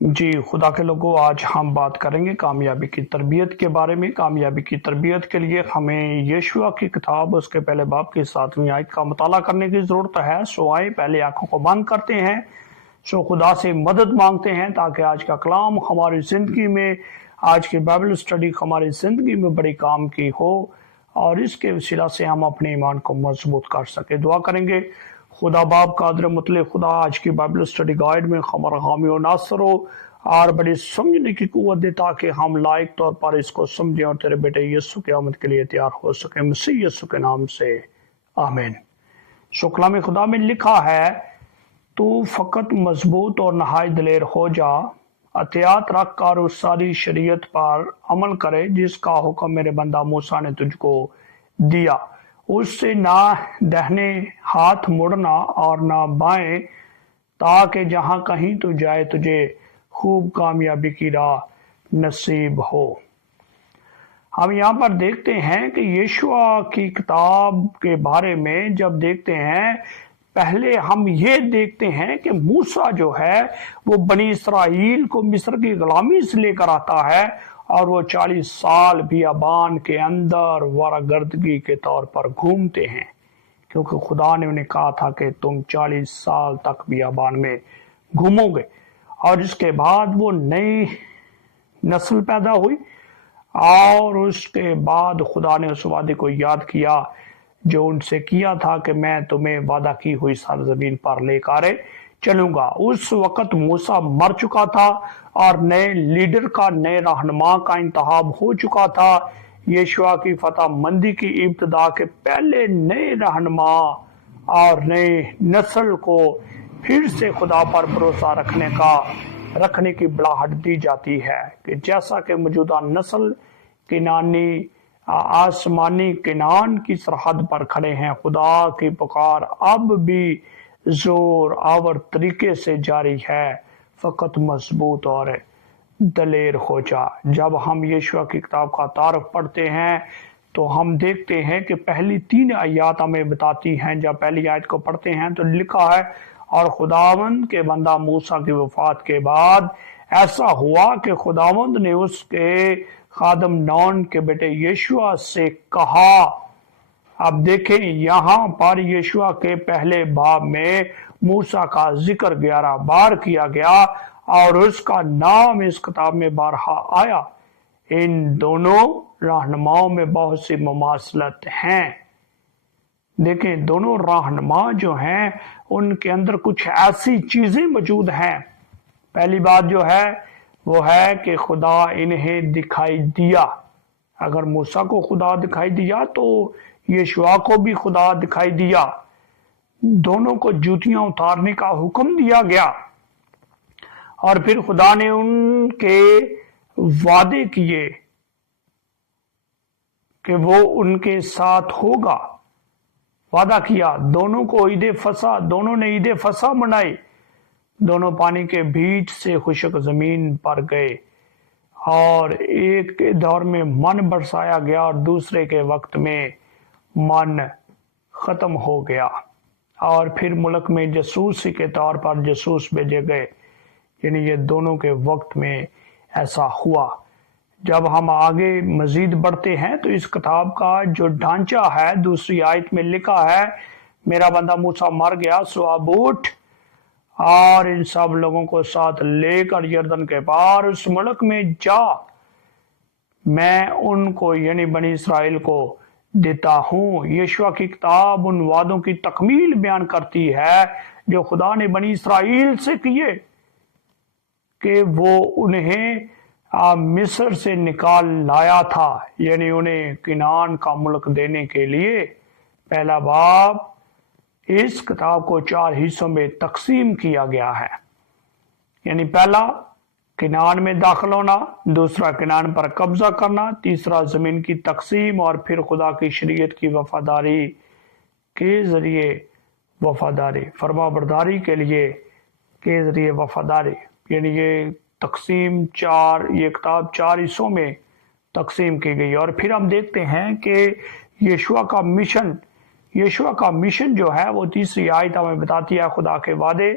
जी खुदा के लोगों, आज हम बात करेंगे कामयाबी की तरबियत के बारे में। कामयाबी की तरबियत के लिए हमें यशुआ की किताब उसके पहले बाब की 7वीं आयत का मुताला करने की ज़रूरत है। सो आए पहले आंखों को बंद करते हैं, सो खुदा से मदद मांगते हैं ताकि आज का कलाम हमारी ज़िंदगी में, आज की बाइबल स्टडी हमारी ज़िंदगी में बड़ी काम की हो और इसके वसीला से हम अपने ईमान को मजबूत कर सके। दुआ करेंगे। खुदा बाप कादर मुतले खुदा, आज की बाइबल स्टडी गाइड में हमारा हामी और नासर हो और बड़ी समझने की कुव्वत दे ताकि हम लायक तौर पर इसको समझें और तेरे बेटे यीशु के आमद के लिए तैयार हो सके। मसीह यीशु के नाम से आमीन। सो कलाम खुदा में लिखा है, तू फकत मजबूत और नहायत दिलेर हो जा, एहतियात रख कर उस सारी शरीयत पर अमल करे जिसका हुक्म मेरे बंदा मूसा ने तुझको दिया। उससे ना दाहिने हाथ मुड़ना और ना बाएं, ताकि जहां कहीं तू जाए तुझे खूब कामयाबी की राह नसीब हो। हम यहाँ पर देखते हैं कि यीशुआ की किताब के बारे में जब देखते हैं, पहले हम ये देखते हैं कि मूसा जो है वो बनी इसराइल को मिस्र की गुलामी से लेकर आता है और वो 40 साल बियाबान के अंदर वारागर्दगी के तौर पर घूमते हैं, क्योंकि खुदा ने उन्हें कहा था कि तुम 40 साल तक बियाबान में घूमोगे। और इसके बाद वो नई नस्ल पैदा हुई और उसके बाद खुदा ने उस वादे को याद किया जो उनसे किया था कि मैं तुम्हें वादा की हुई सरजमीन पर लेकर चलूंगा। उस वक्त मूसा मर चुका था और नए लीडर का, नए रहनुमा का इंतखाब हो चुका था। यीशुआ की फतह मंदी की इब्तिदा के पहले नए रहनुमा और नए नस्ल को फिर से खुदा पर भरोसा रखने की बड़ाहट दी जाती है कि जैसा कि मौजूदा नस्ल किनानी आसमानी किनान की सरहद पर खड़े हैं, खुदा की पुकार अब भी जोर आवर तरीके से जारी है, फकत मजबूत और दलेर हो जा। जब हम यीशुआ की किताब का तारफ पढ़ते हैं तो हम देखते हैं कि पहली 3 आयत हमें बताती हैं। जब पहली आयत को पढ़ते हैं तो लिखा है, और खुदावंद के बंदा मूसा की वफात के बाद ऐसा हुआ कि खुदावंद ने उसके खादम नौन के बेटे यीशुआ से कहा। अब देखें, यहाँ पर यीशुआ के पहले बाब में मूसा का जिक्र 11 बार किया गया और उसका नाम इस किताब में 12 आया। इन दोनों रहनुमाओं में बहुत सी मुमासलत हैं। देखें, दोनों रहनुमा जो हैं उनके अंदर कुछ ऐसी चीजें मौजूद हैं। पहली बात जो है वो है कि खुदा इन्हें दिखाई दिया। अगर मूसा को खुदा दिखाई दिया तो यीशुआ को भी खुदा दिखाई दिया। दोनों को जूतियां उतारने का हुक्म दिया गया और फिर खुदा ने उनके वादे किए कि वो उनके साथ होगा। वादा किया, दोनों को ईद फसा, दोनों ने ईद फसा मनाई। दोनों पानी के बीच से खुशक जमीन पर गए और एक के दौर में मन बरसाया गया और दूसरे के वक्त में मन खत्म हो गया। और फिर मुल्क में जासूसी के तौर पर जासूस भेजे गए, यानी ये दोनों के वक्त में ऐसा हुआ। जब हम आगे मजीद बढ़ते हैं तो इस किताब का जो ढांचा है, दूसरी आयत में लिखा है, मेरा बंदा मूसा मर गया, सो अब उठ और इन सब लोगों को साथ लेकर यरदन के पार उस मुल्क में जा, मैं उनको यानी बनी इसराइल को देता हूं। यीशुआ की किताब उन वादों की तकमील बयान करती है जो खुदा ने बनी इसराइल से किए कि वो उन्हें मिस्र से निकाल लाया था, यानी उन्हें किनान का मुल्क देने के लिए। पहला बाब इस किताब को 4 हिस्सों में तकसीम किया गया है, यानी पहला किनान में दाखिल होना, दूसरा किनान पर कब्जा करना, तीसरा जमीन की तकसीम और फिर खुदा की शरीयत की वफादारी के जरिए वफादारी, फरमाबरदारी के लिए के जरिए वफादारी, यानी ये तकसीम 4, ये किताब 4 हिस्सों में तकसीम की गई। और फिर हम देखते हैं कि यीशुआ का मिशन जो है वो तीसरी आयत हमें बताती है, खुदा के वादे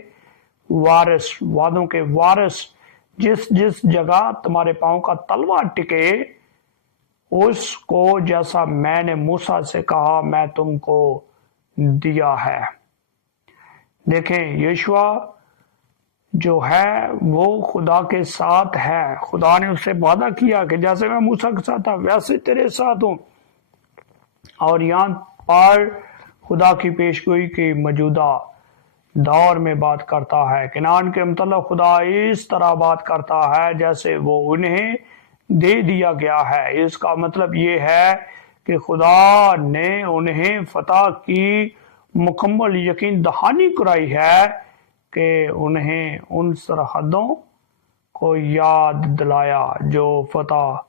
वारिस, वादों के वारिस जिस जिस जगह तुम्हारे पांव का तलवा टिके उसको जैसा मैंने मूसा से कहा मैं तुमको दिया है। देखें, यीशुआ जो है वो खुदा के साथ है। खुदा ने उससे वादा किया कि जैसे मैं मूसा के साथ था वैसे तेरे साथ हूं। और यहाँ पर खुदा की पेशगोई के मौजूदा दौर में बात करता है। किनान के मतलब खुदा इस तरह बात करता है जैसे वो उन्हें दे दिया गया है। इसका मतलब ये है कि खुदा ने उन्हें फतह की मुकम्मल यकीन दहानी कराई है कि उन्हें उन सरहदों को याद दिलाया जो फतह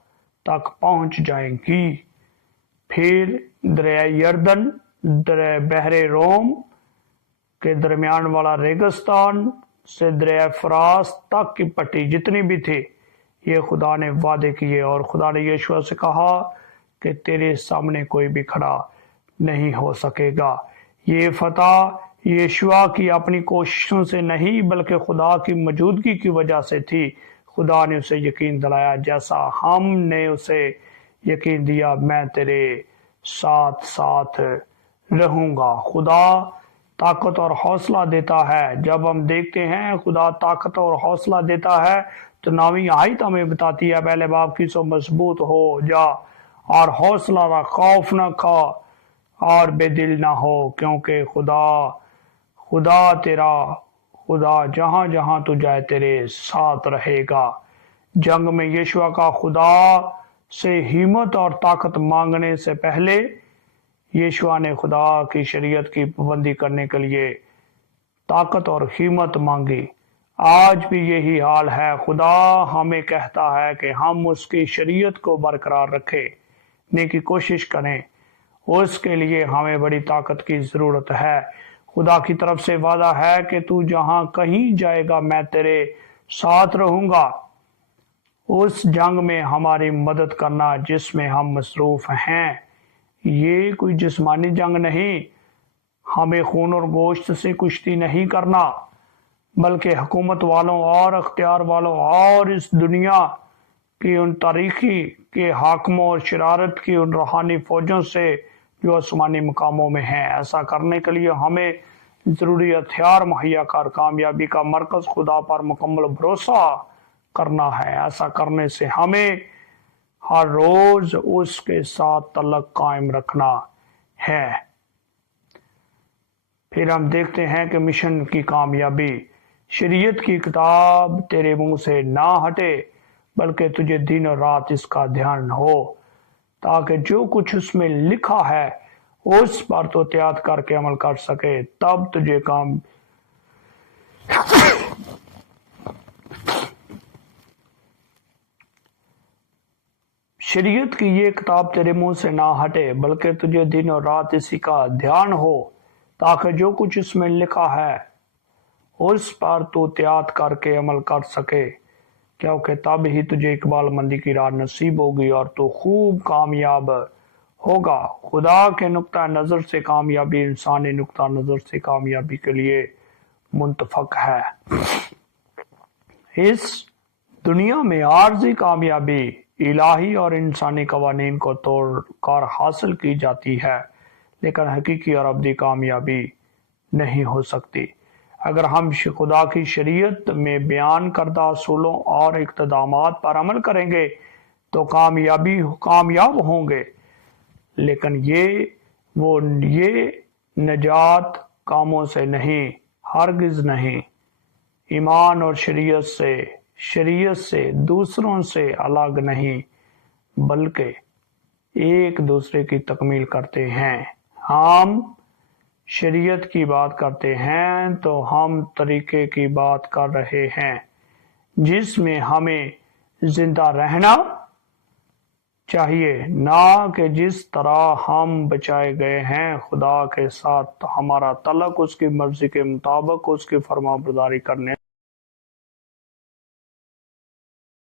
तक पहुंच जाएंगी। फिर दरिया यर्दन, बहरे रोम के दरमियान वाला रेगिस्तान से दरिया फरास तक की पट्टी जितनी भी थी, ये खुदा ने वादे किए। और खुदा ने यीशुआ से कहा कि तेरे सामने कोई भी खड़ा नहीं हो सकेगा। ये फतह यीशुआ की अपनी कोशिशों से नहीं बल्कि खुदा की मौजूदगी की वजह से थी। खुदा ने उसे यकीन दिलाया जैसा हमने उसे यकीन दिया, मैं तेरे साथ साथ रहूंगा। खुदा ताकत और हौसला देता है। जब हम देखते हैं खुदा ताकत और हौसला देता है तो 9वीं आयत हमें बताती है, पहले बाप की सो मजबूत हो जा और हौसला रख, खौफ न खा और बेदिल ना हो, क्योंकि खुदा तेरा खुदा जहां जहां तू जाए तेरे साथ रहेगा। जंग में यीशुआ का खुदा से हिम्मत और ताकत मांगने से पहले यीशुआ ने खुदा की शरीयत की पाबंदी करने के लिए ताकत और हिम्मत मांगी। आज भी यही हाल है। खुदा हमें कहता है कि हम उसकी शरीयत को बरकरार रखने की कोशिश करें। उसके लिए हमें बड़ी ताकत की जरूरत है। खुदा की तरफ से वादा है कि तू जहां कहीं जाएगा मैं तेरे साथ रहूंगा। उस जंग में हमारी मदद करना जिसमें हम मसरूफ हैं। ये कोई जिस्मानी जंग नहीं, हमें खून और गोश्त से कुश्ती नहीं करना, बल्कि हुकूमत वालों और अख्तियार वालों और इस दुनिया की उन तारीखी के हाकमों और शरारत की उन रूहानी फौजों से जो आसमानी मकामों में हैं। ऐसा करने के लिए हमें ज़रूरी हथियार मुहैया कर कामयाबी का मरकज़ खुदा पर मुकम्मल भरोसा करना है। ऐसा करने से हमें हर रोज उसके साथ तल्लक कायम रखना है। फिर हम देखते हैं कि मिशन की कामयाबी। शरीयत की किताब तेरे मुंह से ना हटे, बल्कि तुझे दिन और रात इसका ध्यान हो, ताकि जो कुछ उसमें लिखा है उस पर तो त्याग करके अमल कर सके। तब तुझे काम शरीयत की ये किताब तेरे मुंह से ना हटे, बल्कि तुझे दिन और रात इसी का ध्यान हो, ताकि जो कुछ इसमें लिखा है उस पर तू त्याग करके अमल कर सके, क्योंकि तब ही तुझे इकबाल मंदी की राह नसीब होगी और तू खूब कामयाब होगा। खुदा के नुक्ता नज़र से कामयाबी इंसानी नुक्ता नज़र से कामयाबी के लिए मुंतफक है। इस दुनिया में आर्जी कामयाबी इलाही और इंसानी कवानीन को तोड़कर हासिल की जाती है, लेकिन हकीकी और अब्दी कामयाबी नहीं हो सकती। अगर हम खुदा की शरीयत में बयान करदा असूलों और इक़्तिदामात पर अमल करेंगे तो कामयाब होंगे, लेकिन ये नजात कामों से नहीं, हरगिज नहीं। ईमान और शरीयत से दूसरों से अलग नहीं, बल्कि एक दूसरे की तकमील करते हैं। हम शरीयत की बात करते हैं तो हम तरीके की बात कर रहे हैं जिसमें हमें जिंदा रहना चाहिए, ना कि जिस तरह हम बचाए गए हैं खुदा के साथ हमारा तल्लुक उसकी मर्जी के मुताबिक उसकी फरमाबरदारी करने